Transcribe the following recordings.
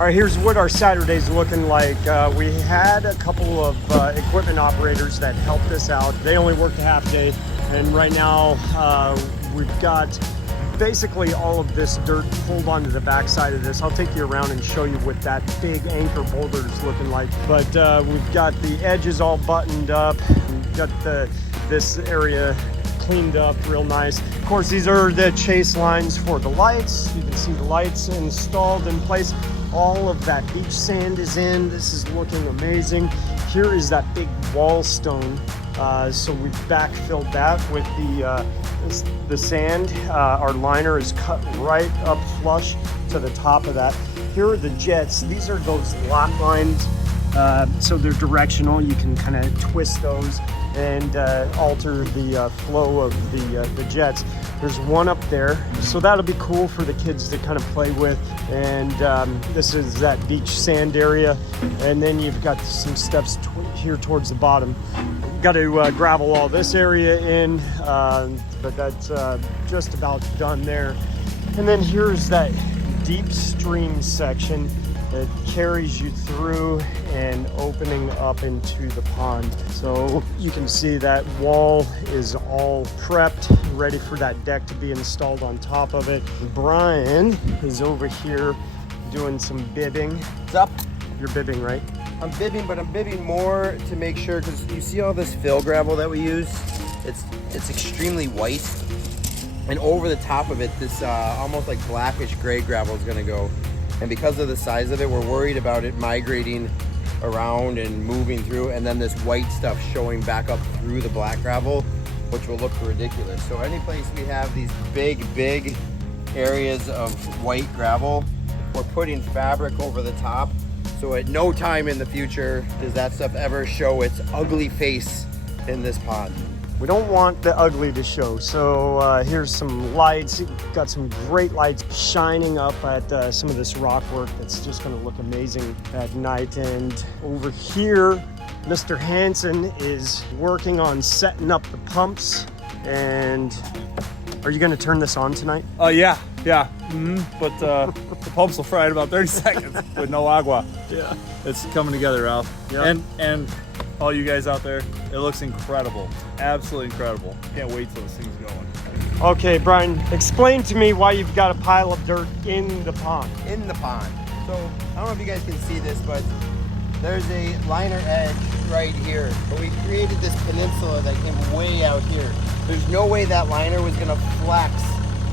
All right, here's what our Saturday's looking like. We had a couple of equipment operators that helped us out. They only worked a half day, and right now we've got basically all of this dirt pulled onto the backside of this. I'll take you around and show you what that big anchor boulder is looking like. But we've got the edges all buttoned up. We've got this area cleaned up real nice. Of course, these are the chase lines for the lights. You can see the lights installed in place. All of that beach sand is in. This is looking amazing. Here is that big wall stone. So we've backfilled that with the sand. Our liner is cut right up flush to the top of that. Here are the jets. These are those lot lines. So they're directional. You can kind of twist those and alter the flow of the jets. There's one up there, so that'll be cool for the kids to kind of play with. And this is that beach sand area. And then you've got some steps here towards the bottom. Got to gravel all this area in, but that's just about done there. And then here's that deep stream section that carries you through and opening up into the pond. So you can see that wall is all prepped, ready for that deck to be installed on top of it. Brian is over here doing some bibbing. What's up? You're bibbing, right? I'm bibbing, but I'm bibbing more to make sure, because you see all this fill gravel that we use? It's extremely white. And over the top of it, this almost like blackish gray gravel is gonna go. And because of the size of it, we're worried about it migrating around and moving through, and then this white stuff showing back up through the black gravel, which will look ridiculous. So any place we have these big areas of white gravel, we're putting fabric over the top. So at no time in the future does that stuff ever show its ugly face in this pond. We don't want the ugly to show. So here's some lights. Got some great lights shining up at some of this rock work that's just gonna look amazing at night. And over here, Mr. Hanson is working on setting up the pumps. And are you gonna turn this on tonight? Yeah. But the pumps will fry in about 30 seconds with no agua. Yeah. It's coming together, Ralph. Yep. And all you guys out there, it looks incredible. Absolutely incredible. Can't wait till this thing's going. Okay, Brian, explain to me why you've got a pile of dirt in the pond. In the pond. So I don't know if you guys can see this, but there's a liner edge right here. But we created this peninsula that came way out here. There's no way that liner was gonna flex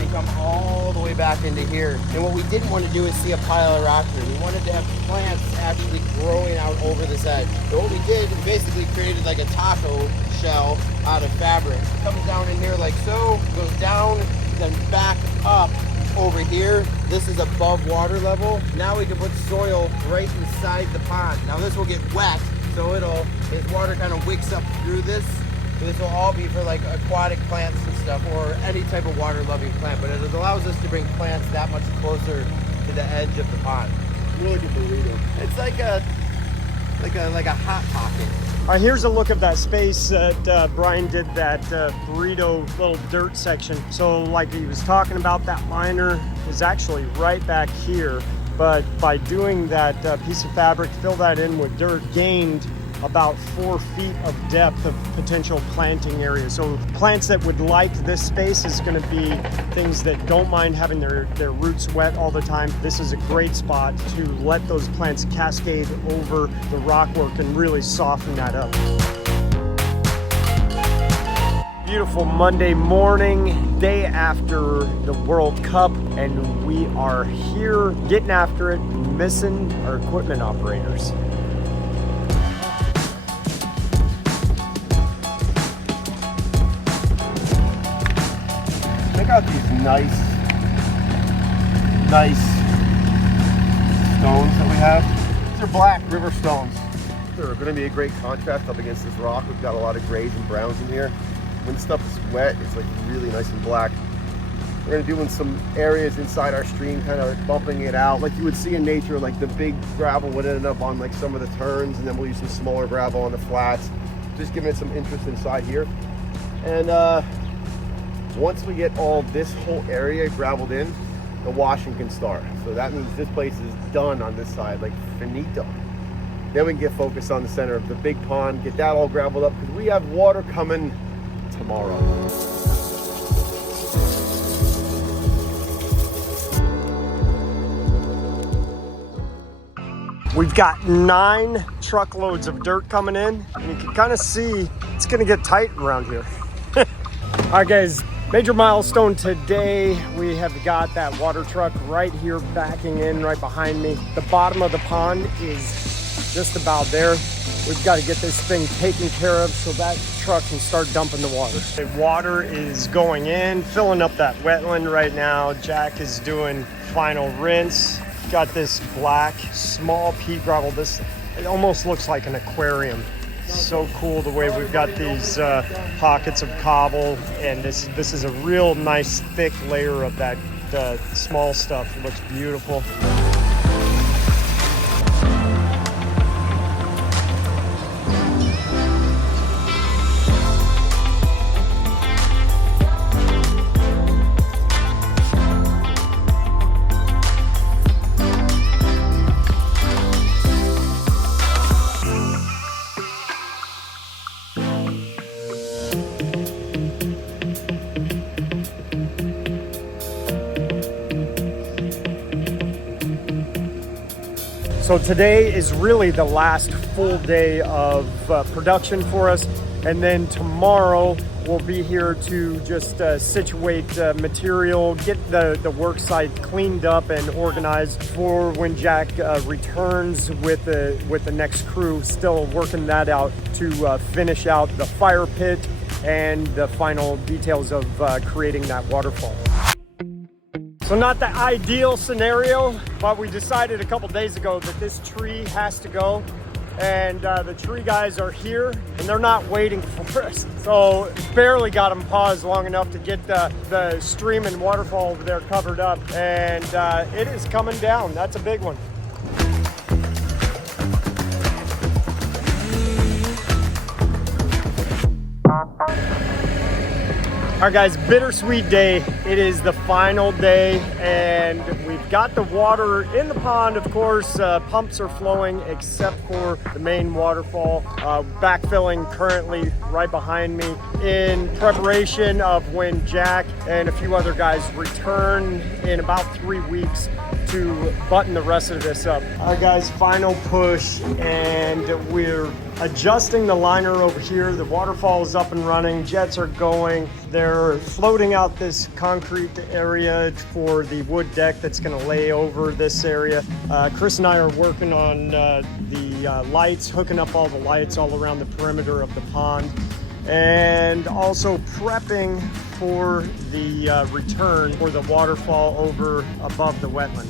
and come all the way back into here. And what we didn't want to do is see a pile of rock here. We wanted to have plants actually growing out over this edge. So what we did is basically created like a taco shell out of fabric. It comes down in here like so, goes down, then back up over here. This is above water level. Now we can put soil right inside the pond. Now this will get wet, so as water kind of wicks up through this. So this will all be for like aquatic plants and stuff, or any type of water-loving plant. But it allows us to bring plants that much closer to the edge of the pond. Really good burrito. It's like a hot pocket. All right, here's a look of that space that Brian did that burrito little dirt section. So like he was talking about, that liner is actually right back here. But by doing that piece of fabric, fill that in with dirt, gained about 4 feet of depth of potential planting area. So plants that would like this space is going to be things that don't mind having their roots wet all the time. This is a great spot to let those plants cascade over the rockwork and really soften that up. Beautiful Monday morning, day after the World Cup, and we are here getting after it, missing our equipment operators. Check out these nice stones that we have. These are black river stones. They're going to be a great contrast up against this rock. We've got a lot of grays and browns in here. When stuff is wet, it's like really nice and black. We're going to do in some areas inside our stream, kind of bumping it out like you would see in nature. Like the big gravel would end up on like some of the turns, and then we'll use some smaller gravel on the flats, just giving it some interest inside here. And once we get all this whole area graveled in, the washing can start. So that means this place is done on this side, like finito. Then we can get focused on the center of the big pond, get that all gravelled up, because we have water coming tomorrow. We've got 9 truckloads of dirt coming in, and you can kind of see it's gonna get tight around here. All right, guys, major milestone today. We have got that water truck right here backing in right behind me. The bottom of the pond is just about there. We've got to get this thing taken care of so that truck can start dumping the water. The water is going in, filling up that wetland right now. Jack is doing final rinse. Got this black, small pea gravel. It almost looks like an aquarium. So cool the way we've got these pockets of cobble, and this is a real nice thick layer of that small stuff. It looks beautiful. So today is really the last full day of production for us. And then tomorrow we'll be here to just situate material, get the work site cleaned up and organized for when Jack returns with the next crew, still working that out to finish out the fire pit and the final details of creating that waterfall. So not the ideal scenario, but we decided a couple days ago that this tree has to go, and the tree guys are here and they're not waiting for us. So barely got them paused long enough to get the stream and waterfall over there covered up, and it is coming down. That's a big one. All right, guys, bittersweet day. It is the final day, and we've got the water in the pond, of course. Pumps are flowing except for the main waterfall. Backfilling currently right behind me in preparation of when Jack and a few other guys return in about 3 weeks to button the rest of this up. All right, guys, final push, and we're adjusting the liner over here. The waterfall is up and running. Jets are going. They're floating out this concrete area for the wood deck that's going to lay over this area. Chris and I are working on the lights, hooking up all the lights all around the perimeter of the pond, and also prepping for the return for the waterfall over above the wetland.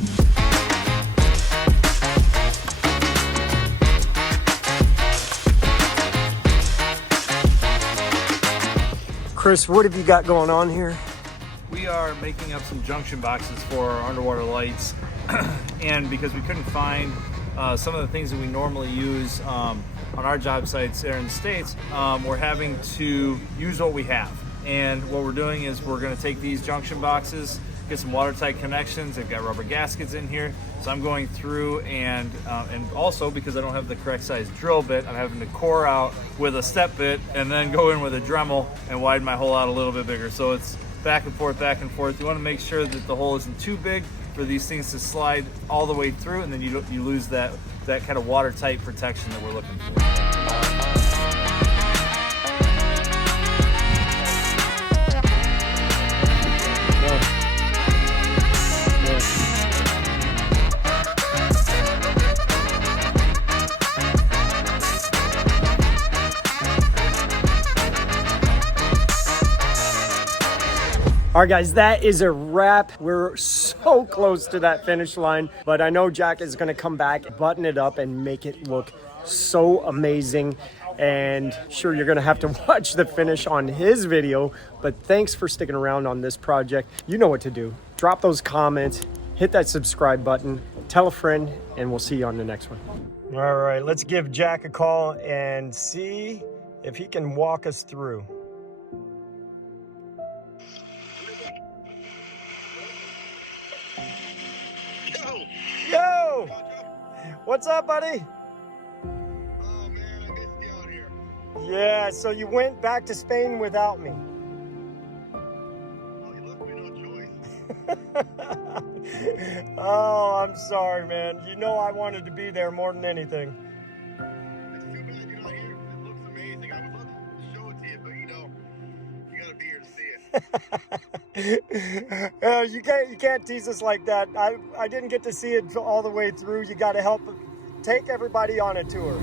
Chris, what have you got going on here? We are making up some junction boxes for our underwater lights, and because we couldn't find some of the things that we normally use on our job sites there in the States, we're having to use what we have. And what we're doing is we're going to take these junction boxes, get some watertight connections. They've got rubber gaskets in here. So I'm going through and also because I don't have the correct size drill bit, I'm having to core out with a step bit and then go in with a Dremel and widen my hole out a little bit bigger. So it's back and forth, back and forth. You want to make sure that the hole isn't too big for these things to slide all the way through, and then you lose that kind of watertight protection that we're looking for. All right, guys, that is a wrap. We're so close to that finish line, but I know Jack is gonna come back, button it up, and make it look so amazing. And sure, you're gonna have to watch the finish on his video, but thanks for sticking around on this project. You know what to do. Drop those comments, hit that subscribe button, tell a friend, and we'll see you on the next one. All right, let's give Jack a call and see if he can walk us through. What's up, buddy? Oh man, I missed you out here. Yeah, so you went back to Spain without me. Well, you left me no choice. Oh, I'm sorry, man. You know I wanted to be there more than anything. It's too bad you're not here because it looks amazing. I would love to show it to you, but you know, you gotta be here to see it. You can't tease us like that. I didn't get to see it all the way through. You got to help take everybody on a tour.